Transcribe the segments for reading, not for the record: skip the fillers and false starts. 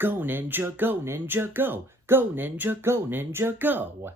Go ninja, go ninja, go. Go ninja, go ninja, go.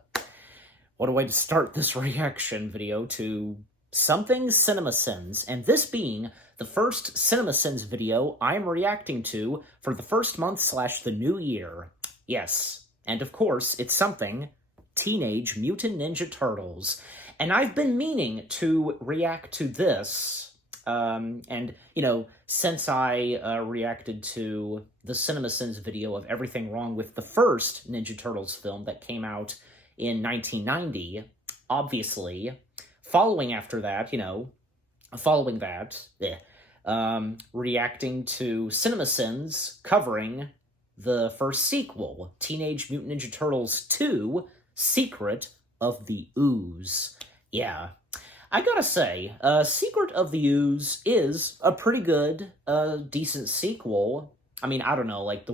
What a way to start this reaction video to something CinemaSins, and this being the first CinemaSins video I'm reacting to for the first month / the new year. Yes, and of course, it's something Teenage Mutant Ninja Turtles. And I've been meaning to react to this, and, you know, since I reacted to the CinemaSins video of Everything Wrong with the first Ninja Turtles film that came out in 1990, obviously, following that, reacting to CinemaSins covering the first sequel, Teenage Mutant Ninja Turtles 2, Secret of the Ooze. Yeah, I gotta say, Secret of the Ooze is a pretty good, decent sequel. I mean, I don't know, like,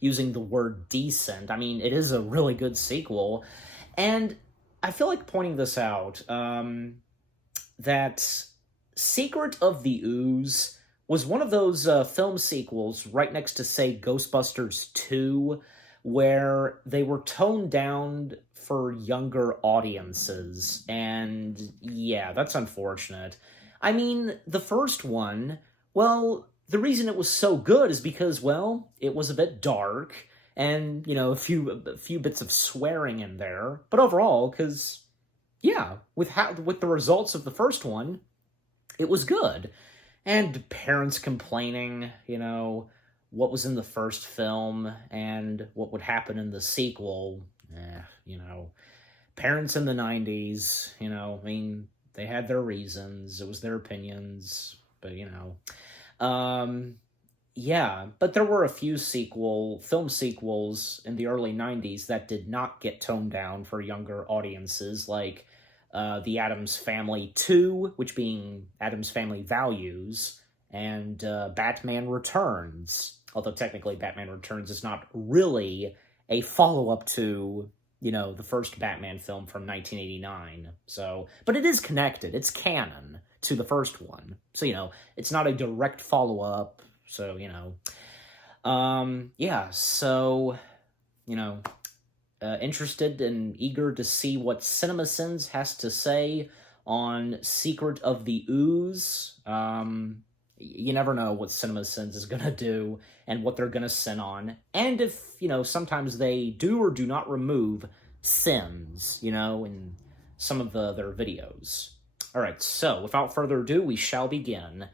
using the word decent, I mean, it is a really good sequel, and I feel like pointing this out, that Secret of the Ooze was one of those film sequels right next to, say, Ghostbusters 2, where they were toned down for younger audiences, and yeah, that's unfortunate. I mean, the first one, well, the reason it was so good is because, well, it was a bit dark, and, you know, a few bits of swearing in there, but overall, because, yeah, with the results of the first one, it was good. And parents complaining, you know, what was in the first film and what would happen in the sequel, you know, parents in the 90s, you know, I mean, they had their reasons, it was their opinions, but, you know, yeah, but there were a few film sequels in the early 90s that did not get toned down for younger audiences, like The Addams Family 2, which being Addams Family Values, and Batman Returns. Although technically Batman Returns is not really a follow-up to, you know, the first Batman film from 1989. So, but it is connected. It's canon to the first one. So, you know, it's not a direct follow-up. So, you know, yeah, so, you know, interested and eager to see what CinemaSins has to say on Secret of the Ooze. You never know what CinemaSins is gonna do and what they're gonna sin on, and if, you know, sometimes they do or do not remove sins, you know, in some of their videos. Alright, so, without further ado, we shall begin.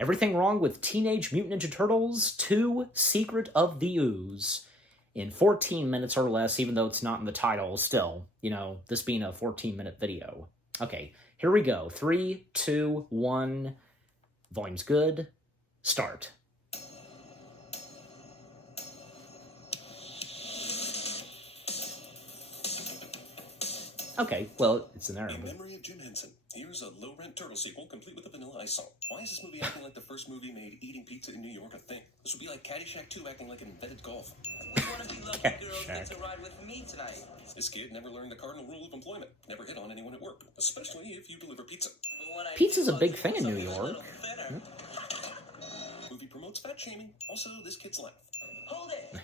Everything Wrong with Teenage Mutant Ninja Turtles 2, Secret of the Ooze, in 14 minutes or less, even though it's not in the title, still, you know, this being a 14-minute video. Okay, here we go. 3, 2, 1... Volume's good. Start. Okay, well, it's in there. In memory of Jim Henson, here's a low-rent turtle sequel complete with a Vanilla Ice song. Why is this movie acting like the first movie made eating pizza in New York a thing? This would be like Caddyshack 2 acting like it invented golf. We want to be lucky girls get to ride with me tonight. This kid never learned the cardinal rule of employment. Never hit on anyone at work, especially if you deliver pizza. Pizza's a big thing in New York. Movie promotes fat shaming. Also, this kid's laugh. Hold it!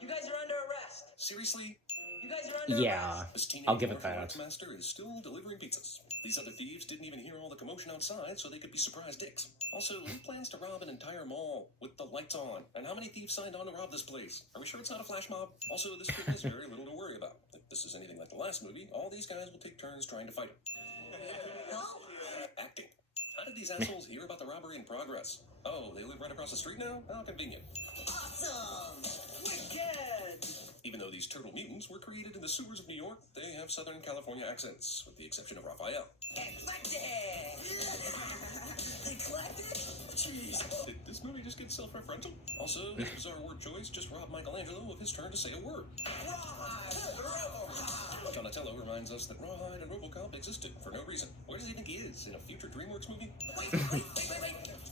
You guys are under arrest. Seriously? You guys are under Yeah, I'll give it that. Master is still delivering pizzas. These other thieves didn't even hear all the commotion outside, so they could be surprise dicks. Also, who plans to rob an entire mall with the lights on? And how many thieves signed on to rob this place? Are we sure it's not a flash mob? Also, this kid has very little to worry about. If this is anything like the last movie, all these guys will take turns trying to fight him. Acting. How did these assholes hear about the robbery in progress? Oh, they live right across the street now? How convenient. Awesome! Wicked! Even though these turtle mutants were created in the sewers of New York, they have Southern California accents, with the exception of Raphael. Eclectic! Eclectic? Jeez. Did this movie just get self-referential? Also, this bizarre word choice just robbed Michelangelo of his turn to say a word. Donatello reminds us that Rawhide and RoboCop existed for no reason. Where does he think he is? In a future DreamWorks movie? Wait!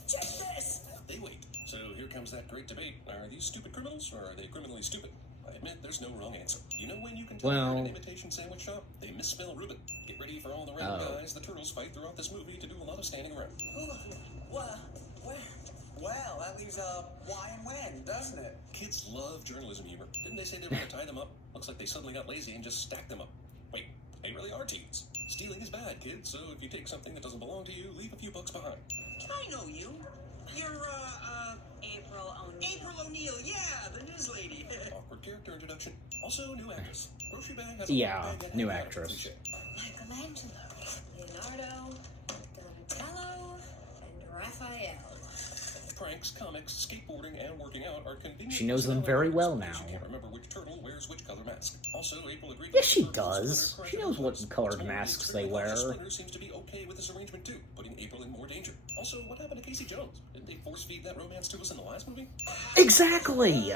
Check this! They wait. So here comes that great debate. Are these stupid criminals, or are they criminally stupid? I admit there's no wrong answer. You know when you can tell you're in an imitation sandwich shop? They misspell Reuben. Get ready for all the random guys the turtles fight throughout this movie to do a lot of standing around. Well, that leaves why and when, doesn't it? Kids love journalism humor. Didn't they say they were going to tie them up? Looks like they suddenly got lazy and just stacked them up. Wait, they really are teens. Stealing is bad, kids, so if you take something that doesn't belong to you, leave a few bucks behind. I know you. You're, April O'Neil. April O'Neil, yeah, the news lady. Awkward character introduction. Also, new actress. Grocery bag has Yeah, a bag new and actress. cliche. Michelangelo, Leonardo, Donatello, and Raphael. Pranks, comics, skateboarding, and working out are convenient. She knows them very well now. She can't remember which turtle wears which color mask. Also, April agreed. Yes, she does. She knows what colored masks they wear. Splinter seems to be okay with this arrangement too, putting April in more danger. Also, what happened to Casey Jones? Didn't they force feed that romance to us in the last movie? Exactly!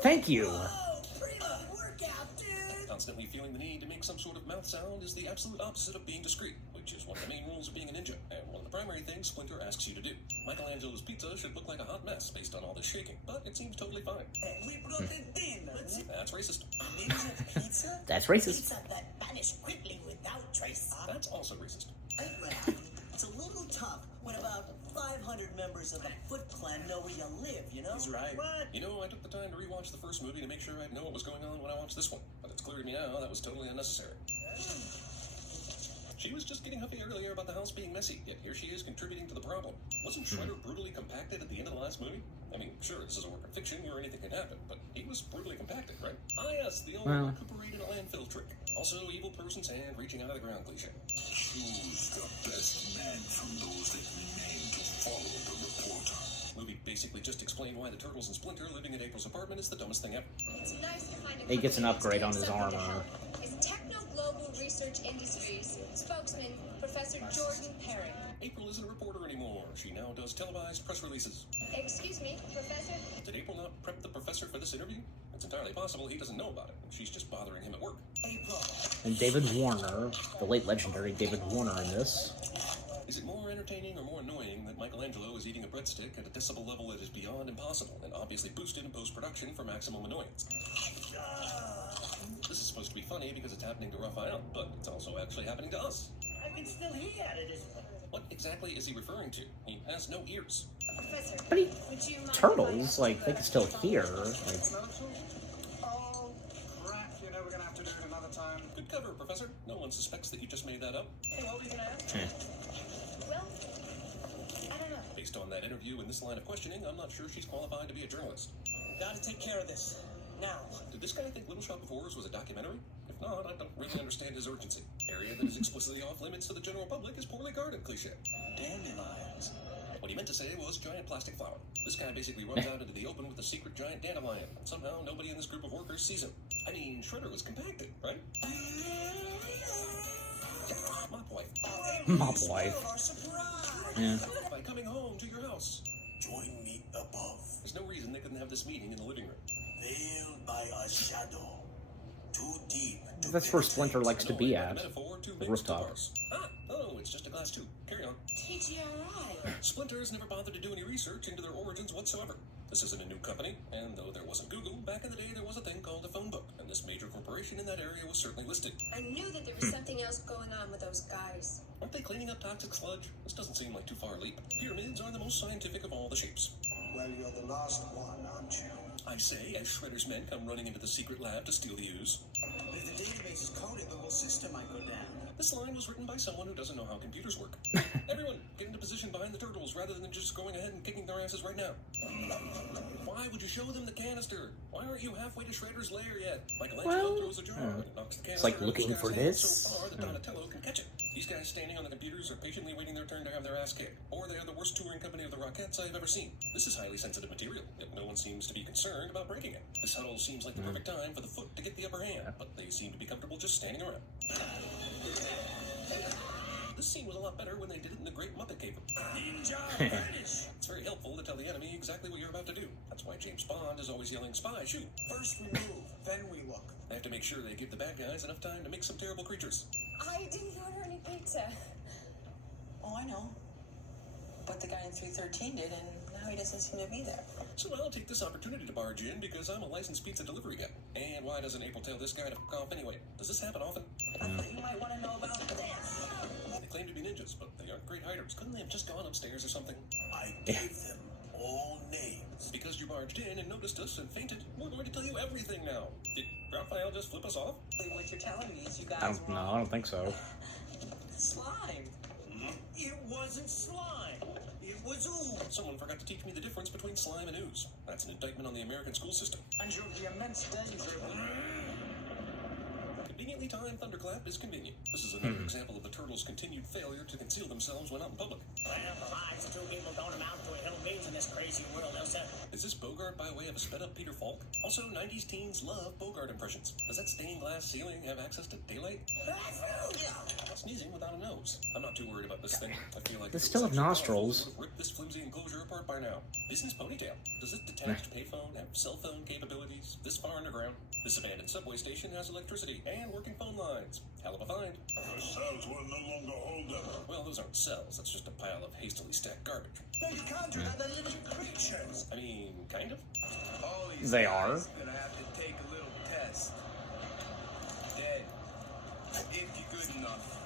Thank you. Oh, pretty good workout, dude. Constantly feeling the need to make some sort of mouth sound is the absolute opposite of being discreet, which is one of the main rules of being a ninja, and one of the primary things Splinter asks you to do. Michelangelo's pizza should look like a hot mess based on all this shaking, but it seems totally fine. We brought it in. That's racist. Ninja pizza? That's racist. Pizza that vanished quickly without trace. That's also racist. It's a little tough when about 500 members of the Foot Clan know where you live, you know? He's right. What? You know, I took the time to rewatch the first movie to make sure I'd know what was going on when I watched this one, but it's clear to me now that was totally unnecessary. She was just getting huffy earlier about the house being messy, yet here she is contributing to the problem. Wasn't Shredder brutally compacted at the end of the last movie? I mean, sure, this is a work of fiction where anything can happen, but he was brutally compacted, right? Ah, yes, the old recuperate in a landfill trick. Also, evil person's hand reaching out of the ground cliche. Choose the best men from those that remain to follow the reporter. Movie basically just explained why the Turtles and Splinter living in April's apartment is the dumbest thing ever. It's nice to find a He gets an company upgrade on that's his doing something to armor. help. Is Techno Global Research Industries spokesman Professor Jordan Perry. April isn't a reporter anymore. She now does televised press releases. Excuse me, Professor? Did April not prep the professor for this interview? It's entirely possible he doesn't know about it, and she's just bothering him at work. April. And David Warner, the late legendary David Warner in this. Is it more entertaining or more annoying that Michelangelo is eating a breadstick at a decibel level that is beyond impossible and obviously boosted in post-production for maximum annoyance? This is supposed to be funny because it's happening to Raphael, but it's also actually happening to us. I can still hear at it, isn't it? What exactly is he referring to? He has no ears. Professor, But he, would you mind turtles, like, they can still hear. Like, Oh, crap, you know we're gonna have to do it another time. Good cover, Professor. No one suspects that you just made that up. Hey, what were you gonna ask? Well, I don't know. Based on that interview and this line of questioning, I'm not sure she's qualified to be a journalist. Gotta take care of this. Now. Did this guy think Little Shop of Horrors was a documentary? If not, I don't really understand his urgency. Area that is explicitly off limits to the general public is poorly guarded, cliche. Dandelions. What he meant to say was giant plastic flower. This guy basically runs out into the open with a secret giant dandelion, and somehow nobody in this group of workers sees him. I mean, Shredder was compacted, right? Mop wife. Mop wife. Our surprise. Yeah. By coming home to your house. Join me above, There's no reason they couldn't have this meeting in the living room. veiled by a shadow, too deep to That's where Splinter likes to No, be I got at. the metaphor too The big to rooftop. parse. Ah, oh, it's just a glass tube. Carry on. TGRI. Splinter has never bothered to do any research into their origins whatsoever. This isn't a new company, and though there wasn't Google, back in the day there was a thing called a phone book, and this major corporation in that area was certainly listed. I knew that there was something else going on with those guys. Aren't they cleaning up toxic sludge? This doesn't seem like too far a leap. Pyramids are the most scientific of all the shapes. Well, you're the last one, aren't you? I say, as Shredder's men come running into the secret lab to steal the ooze. If the database is coded, the whole system might go down. This line was written by someone who doesn't know how computers work. Everyone, get into position behind the turtles rather than just going ahead and kicking their asses right now. Why would you show them the canister? Why aren't you halfway to Shredder's lair yet? Michelangelo Well, throws a jar and knocks the canister it's like out of looking this for guy's hand this. so far that Donatello can catch it. These guys standing on the computers are patiently waiting their turn to have their ass kicked. Or they are the worst touring company of the Rockettes I've ever seen. This is highly sensitive material, yet no one seems to be concerned about breaking it. This huddle seems like the perfect time for the Foot to get the upper hand, but they seem to be comfortable just standing around. This scene was a lot better when they did it in the Great Muppet Caper. Ninja finish. It's very helpful to tell the enemy exactly what you're about to do. That's why James Bond is always yelling, "Spy, shoot!" First we move, then we look. They have to make sure they give the bad guys enough time to make some terrible creatures. I didn't order any pizza. Oh, I know. But the guy in 313 did, and now he doesn't seem to be there. So I'll take this opportunity to barge in because I'm a licensed pizza delivery guy. And why doesn't April tell this guy to fuck off anyway? Does this happen often? You might want to know about this. They claim to be ninjas, but they aren't great hiders. Couldn't they have just gone upstairs or something? I gave them all names. Because you barged in and noticed us and fainted, we're going to tell you everything now. Did Raphael just flip us off? What you're telling me is you guys I don't think so. slime. It wasn't slime. It was ooze. Someone forgot to teach me the difference between slime and ooze. That's an indictment on the American school system. And you're the immense danger. Conveniently timed thunderclap is convenient. This is another example of the turtles' continued failure to conceal themselves when out in public. Well, the lives of two people don't amount to a hill of beans in this crazy world, Elsa. Is this Bogart by way of a sped-up Peter Falk? Also, 90s teens love Bogart impressions. Does that stained glass ceiling have access to daylight? Sneezing without a nose. I'm not too worried about this thing. I feel like They still have nostrils. Rip this flimsy enclosure apart by now. Business ponytail. Does this detached payphone have cell phone capabilities this far underground? This abandoned subway station has electricity and working phone lines. Hell of a find. The cells will no longer hold them. Well, those aren't cells. That's just a pile of hastily stacked garbage. They conjured other living creatures. I mean, kind of. All these They guys are. gonna have to take a little test. Then, if you're good enough,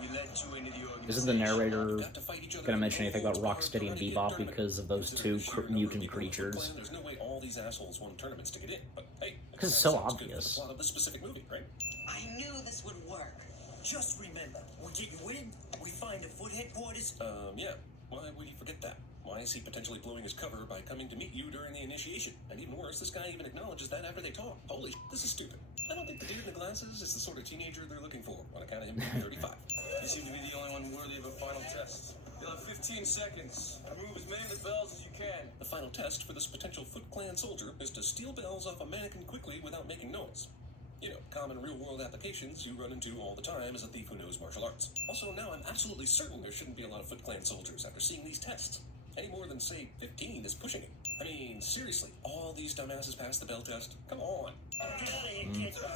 we let you into the organization. Isn't the narrator Have to fight each other gonna in mention anything about the Rocksteady and Renegade Bebop tournament. because of those two Considering the sheer number of mutant people in the Foot creatures? Clan, there's no way all these assholes won tournaments to get in. But hey, 'Cause it's so sounds good for obvious. the plot of this specific movie, right? I knew this would work. Just remember, we get you in, we find the foot headquarters. Yeah. Why would he forget that? Why is he potentially blowing his cover by coming to meet you during the initiation? And even worse, this guy even acknowledges that after they talk. Holy this is stupid. I don't think the dude in the glasses is the sort of teenager they're looking for on account of him being 35. You seem to be the only one worthy of a final test. You'll have 15 seconds. Remove as many of the bells as you can. The final test for this potential Foot Clan soldier is to steal bells off a mannequin quickly without making noise. You know, common real-world applications you run into all the time as a thief who knows martial arts. Also, now I'm absolutely certain there shouldn't be a lot of Foot Clan soldiers after seeing these tests. Any more than, say, 15 is pushing it. I mean, seriously, all these dumbasses pass the bell test? Come on.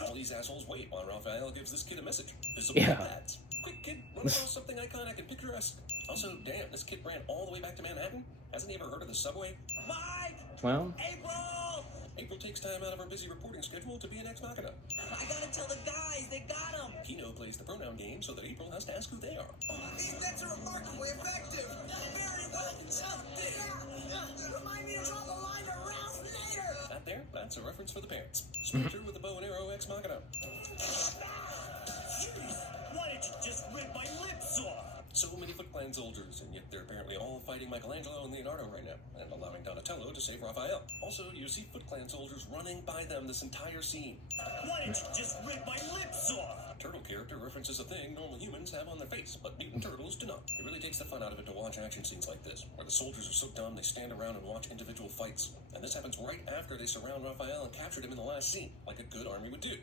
All these assholes wait while Raphael gives this kid a message. Visible Yeah. ads. Quick, kid, run across something iconic and picturesque. Also, damn, this kid ran all the way back to Manhattan? Hasn't he ever heard of the subway? Mike! Well, April! April takes time out of her busy reporting schedule to be an ex machina. I gotta tell the guys, they got him! Kino plays the pronoun game so that April has to ask who they are. These bets are remarkably effective! Very well constructed! Remind me to drop a line to Ralph later! That there, that's a reference for the parents. Splinter with a bow and arrow ex machina. Why did you just rip my lips off? So many Foot Clan soldiers, and yet they're apparently all fighting Michelangelo and Leonardo right now, and allowing Donatello to save Raphael. Also, you see Foot Clan soldiers running by them this entire scene. Why did you just rip my lips off? Turtle character references a thing normal humans have on their face, but mutant turtles do not. It really takes the fun out of it to watch action scenes like this, where the soldiers are so dumb they stand around and watch individual fights. And this happens right after they surround Raphael and captured him in the last scene, like a good army would do.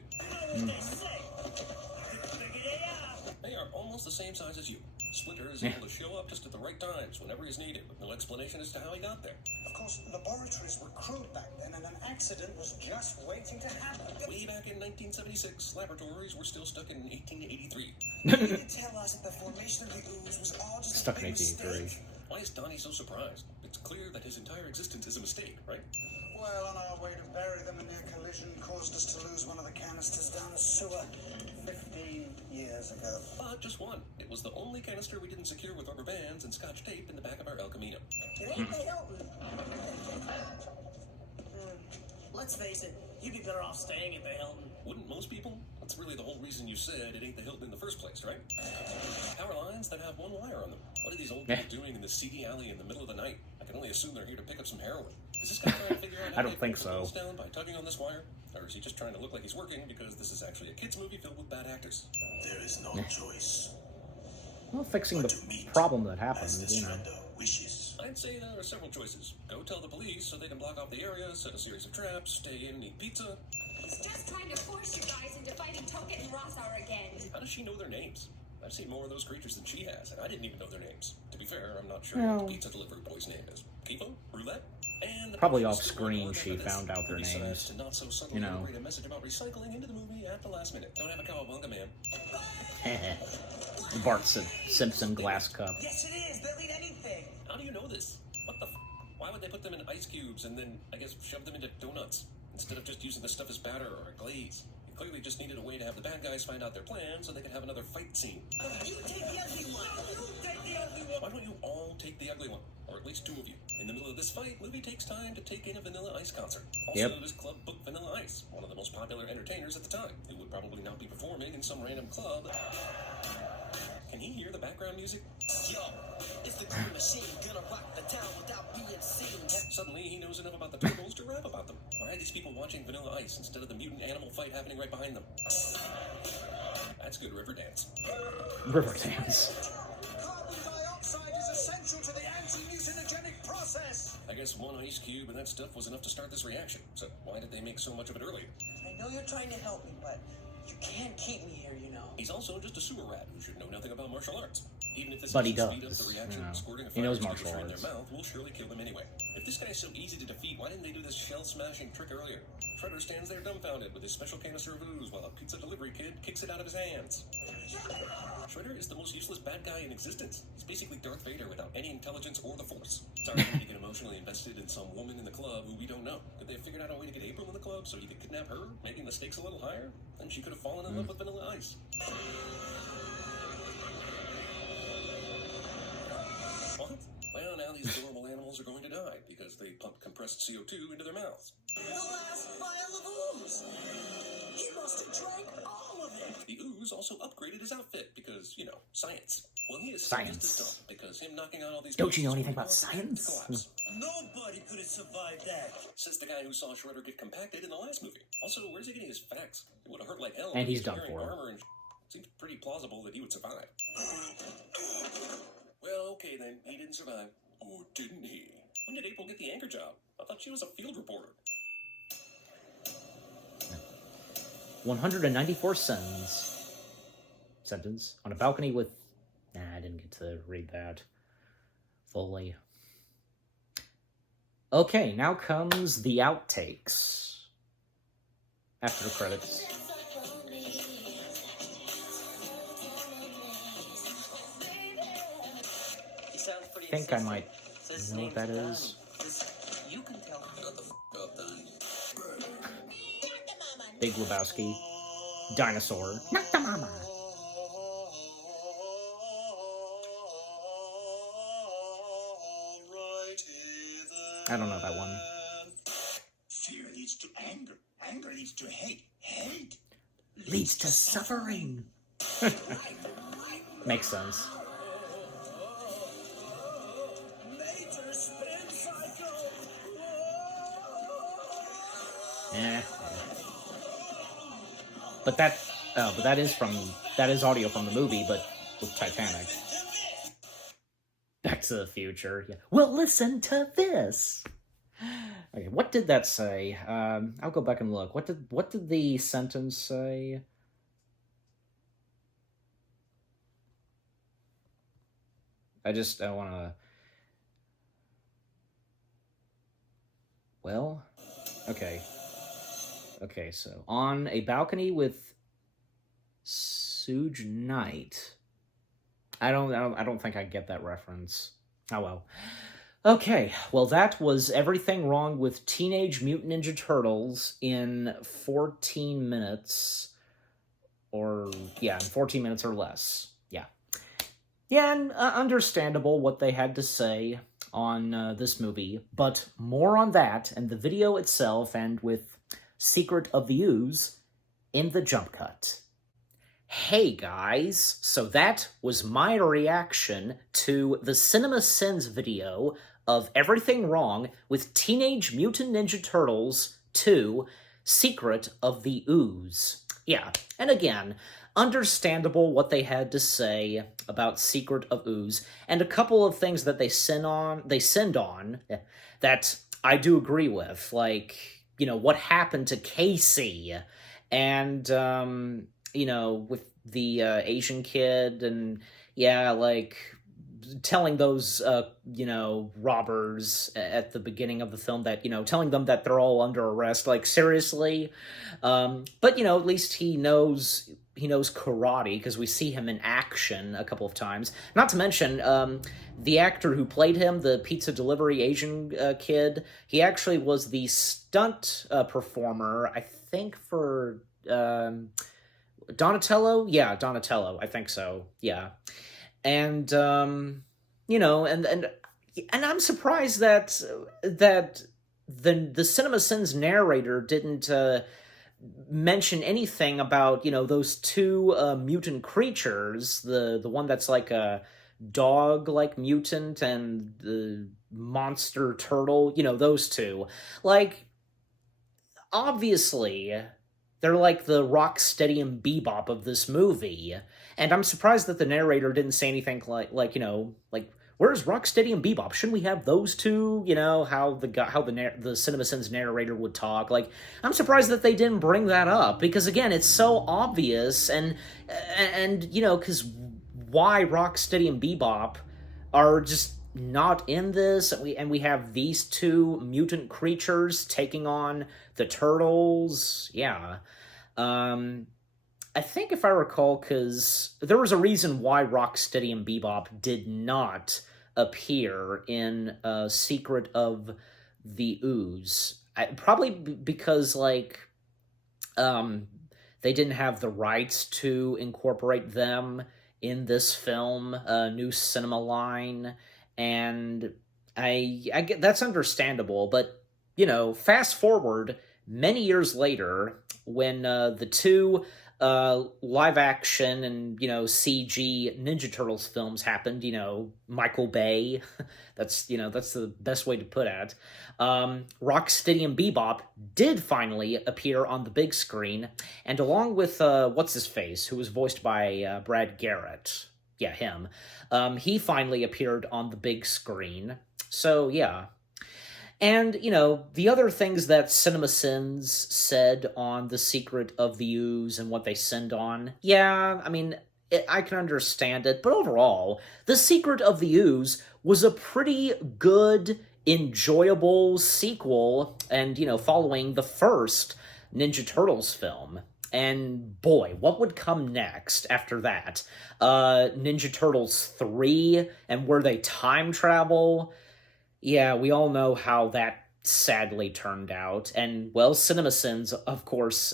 They are almost the same size as you. Splinter is able to show up just at the right times, whenever he's needed, with no explanation as to how he got there. Of course, laboratories were crude back then, and an accident was just waiting to happen. Way back in 1976, laboratories were still stuck in 1883. You did tell us that the formation of the ooze was all just Stuck a in big mistake. 1883. Why is Donnie so surprised? It's clear that his entire existence is a mistake, right? Well, on our way to bury them, a near collision caused us to lose one of the canisters down a sewer 15 years ago. But just one. It was the only canister we didn't secure with rubber bands and scotch tape in the back of our El Camino. It ain't the Hilton. Let's face it, you'd be better off staying at the Hilton. Wouldn't most people? That's really the whole reason you said it ain't the Hilton in the first place, right? Power lines that have one wire on them. What are these old people doing in this seedy alley in the middle of the night? I can only assume they're here to pick up some heroin. Is this guy trying to figure out how I don't to think get so. the down by tugging on this wire? Or is he just trying to look like he's working because this is actually a kids movie filled with bad actors? There is no choice. well, fixing But the to meet problem that as happened, the you know. surrender wishes. I'd say there are several choices. Go tell the police so they can block off the area, set a series of traps, stay in and eat pizza. He's just trying to force you guys into fighting Toket and Rossar again. How does she know their names? I've seen more of those creatures than she has, and I didn't even know their names. To be fair, I'm not sure Well- what the pizza delivery boy's name is. Pivo? Roulette? And the Probably picture off still going screen on she after this. found out their Who decides names. to not so subtly You know. integrate a message about recycling into the movie at the last minute. Don't have a cowabunga, man. Bart Simpson glass cup. Yes, it is. They'll eat anything. How do you know this? What the Why would they put them in ice cubes and then, I guess, shove them into donuts? Instead of just using this stuff as batter or a glaze. You clearly just needed a way to have the bad guys find out their plan so they could have another fight scene. You take the ugly one. You take the ugly one. Why don't you all take the ugly one? or at least two of you. In the middle of this fight, movie takes time to take in a Vanilla Ice concert. Also, Yep. this club booked Vanilla Ice, one of the most popular entertainers at the time, who would probably not be performing in some random club. Can he hear the background music? Yo, it's the Green Machine, gonna rock the town without being seen. Suddenly, he knows enough about the Turtles to rap about them. Why are these people watching Vanilla Ice instead of the mutant animal fight happening right behind them? That's good river dance. Riverdance. Carbon dioxide is essential to the anti-mutagenic process. I guess one ice cube and that stuff was enough to start this reaction. So why did they make so much of it earlier? I know you're trying to help me, but you can't keep me here, you know. He's also just a sewer rat who should know nothing about martial arts. Even if this But he doesn't speed up does, the reaction, you know. squirting a He knows fire martial extinguisher in arts. their mouth will surely kill them anyway. If this guy's so easy to defeat, why didn't they do this shell-smashing trick earlier? Shredder stands there dumbfounded with his special canister of ooze while a pizza delivery kid kicks it out of his hands. Shredder is the most useless bad guy in existence. He's basically Darth Vader without any intelligence or the Force. Sorry to get emotionally invested in some woman in the club who we don't know. Could they have figured out a way to get April in the club so he could kidnap her, making the stakes a little higher? Then she could have fallen in love with Vanilla Ice. What? Well, now these adorable animals are going to die because they pumped compressed CO2 into their mouths. The last vial of ooze. He must have drank all of it. The Ooze also upgraded his outfit because, you know, science. Well, he is Science. because him knocking out all these Don't you know patients anything would about cause them to science? collapse. Nobody could have survived that. Says the guy who saw Shredder get compacted in the last movie. Also, where's he getting his facts? It would have hurt like hell. And if he's was done wearing for. armor and seems pretty plausible that he would survive. Well, okay then. He didn't survive. Or didn't he? When did April get the anchor job? I thought she was a field reporter. 194 sentence on a balcony with... Nah, I didn't get to read that fully. Okay, now comes the outtakes. After the credits. He sounds pretty I think I insistent. might Says his know what that name's is. Donnie. Just, you can tell. Shut the f up, Donnie. Big Lebowski. Dinosaur. Not the mama. I don't know that one. Fear leads to anger. Anger leads to hate. Hate Leads to suffering. Makes sense. Major spin cycle. Eh. But that is audio from the movie, but with Titanic. Back to the Future. Yeah. Well, listen to this. Okay, what did that say? I'll go back and look. What did the sentence say? I want to... Well, okay. Okay, so on a balcony with Suge Knight. I don't think I get that reference. Oh well. Okay, well that was everything wrong with Teenage Mutant Ninja Turtles in 14 minutes. In 14 minutes or less. Yeah. Yeah, and understandable what they had to say on this movie, but more on that and the video itself and with Secret of the Ooze in the jump cut. Hey guys, so that was my reaction to the Cinema Sins video of Everything Wrong with Teenage Mutant Ninja Turtles 2, Secret of the Ooze. Yeah, and again, understandable what they had to say about Secret of Ooze, and a couple of things that they send on that I do agree with, like, you know, what happened to Casey, and, you know, with the Asian kid, and, yeah, like, telling those, you know, robbers at the beginning of the film that, you know, telling them that they're all under arrest, like, seriously? But, you know, at least he knows karate, because we see him in action a couple of times. Not to mention, the actor who played him, the pizza delivery Asian kid, he actually was the stunt performer, I think, for Donatello? Yeah, Donatello, I think so, yeah. And, you know, and and I'm surprised that the CinemaSins narrator didn't mention anything about, those two mutant creatures, the one that's like a dog like mutant and the monster turtle, those two. Like, obviously they're like the Rocksteady and Bebop of this movie, and I'm surprised that the narrator didn't say anything like where's Rocksteady and Bebop? Shouldn't we have those two? How the CinemaSins narrator would talk. Like, I'm surprised that they didn't bring that up, because again, it's so obvious, and because why Rocksteady and Bebop are just not in this, and we have these two mutant creatures taking on the turtles. Yeah. I think, if I recall, because there was a reason why Rocksteady and Bebop did not appear in Secret of the Ooze. Probably because, like, they didn't have the rights to incorporate them in this film, new cinema line, and I get that's understandable, but fast forward many years later, when the two live action and CG Ninja Turtles films happened, Michael Bay, that's the best way to put it. Rocksteady and Bebop did finally appear on the big screen, and along with what's his face, who was voiced by Brad Garrett. Yeah, him. He finally appeared on the big screen. So, yeah. And, the other things that CinemaSins said on The Secret of the Ooze and what they sinned on, yeah, I mean, I can understand it, but overall, The Secret of the Ooze was a pretty good, enjoyable sequel, and, following the first Ninja Turtles film. And boy, what would come next after that? Ninja Turtles 3, and where they time travel? Yeah, we all know how that sadly turned out. And, well, CinemaSins, of course,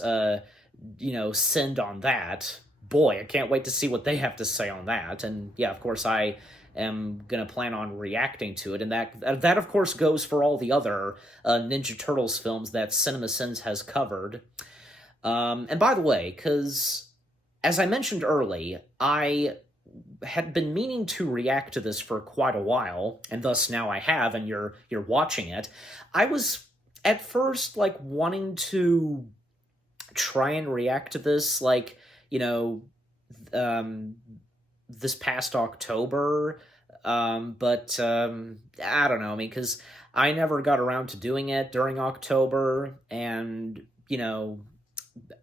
sinned on that. Boy, I can't wait to see what they have to say on that. And, yeah, of course, I am going to plan on reacting to it. And that, of course, goes for all the other Ninja Turtles films that CinemaSins has covered. And by the way, because, as I mentioned early, I had been meaning to react to this for quite a while, and thus now I have, and you're watching it. I was at first like wanting to try and react to this, like, this past October, but I don't know. I mean, because I never got around to doing it during October, and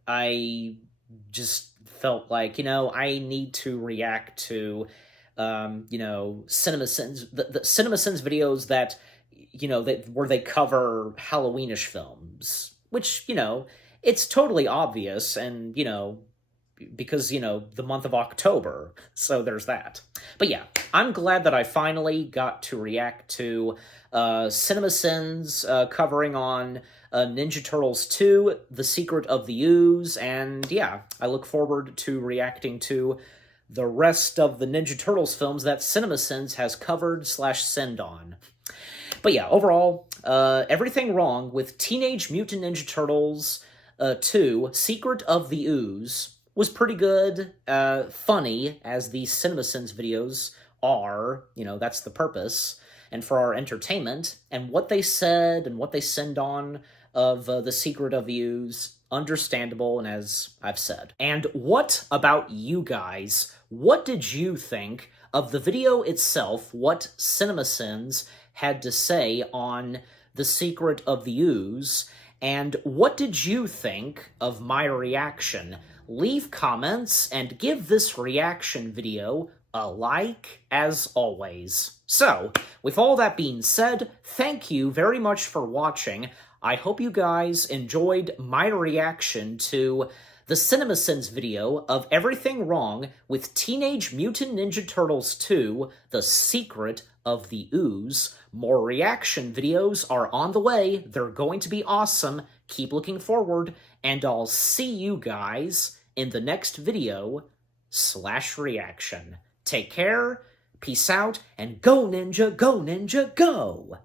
I just felt like, I need to react to, CinemaSins, the CinemaSins videos that, where they cover Halloweenish films, which, it's totally obvious, and, because, the month of October, so there's that. But yeah, I'm glad that I finally got to react to CinemaSins covering on Ninja Turtles 2, The Secret of the Ooze, and yeah, I look forward to reacting to the rest of the Ninja Turtles films that CinemaSins has covered / sinned on. But yeah, overall, everything wrong with Teenage Mutant Ninja Turtles 2, Secret of the Ooze was pretty good, funny, as the CinemaSins videos are, that's the purpose, and for our entertainment, and what they said and what they sinned on of The Secret of the Ooze, understandable, and as I've said. And what about you guys? What did you think of the video itself, what CinemaSins had to say on The Secret of the Ooze, and what did you think of my reaction? Leave comments and give this reaction video a like, as always. So, with all that being said, thank you very much for watching. I hope you guys enjoyed my reaction to the CinemaSins video of everything wrong with Teenage Mutant Ninja Turtles 2, The Secret of the Ooze. More reaction videos are on the way. They're going to be awesome. Keep looking forward, and I'll see you guys in the next video / reaction. Take care, Peace out, and go ninja, go ninja, go!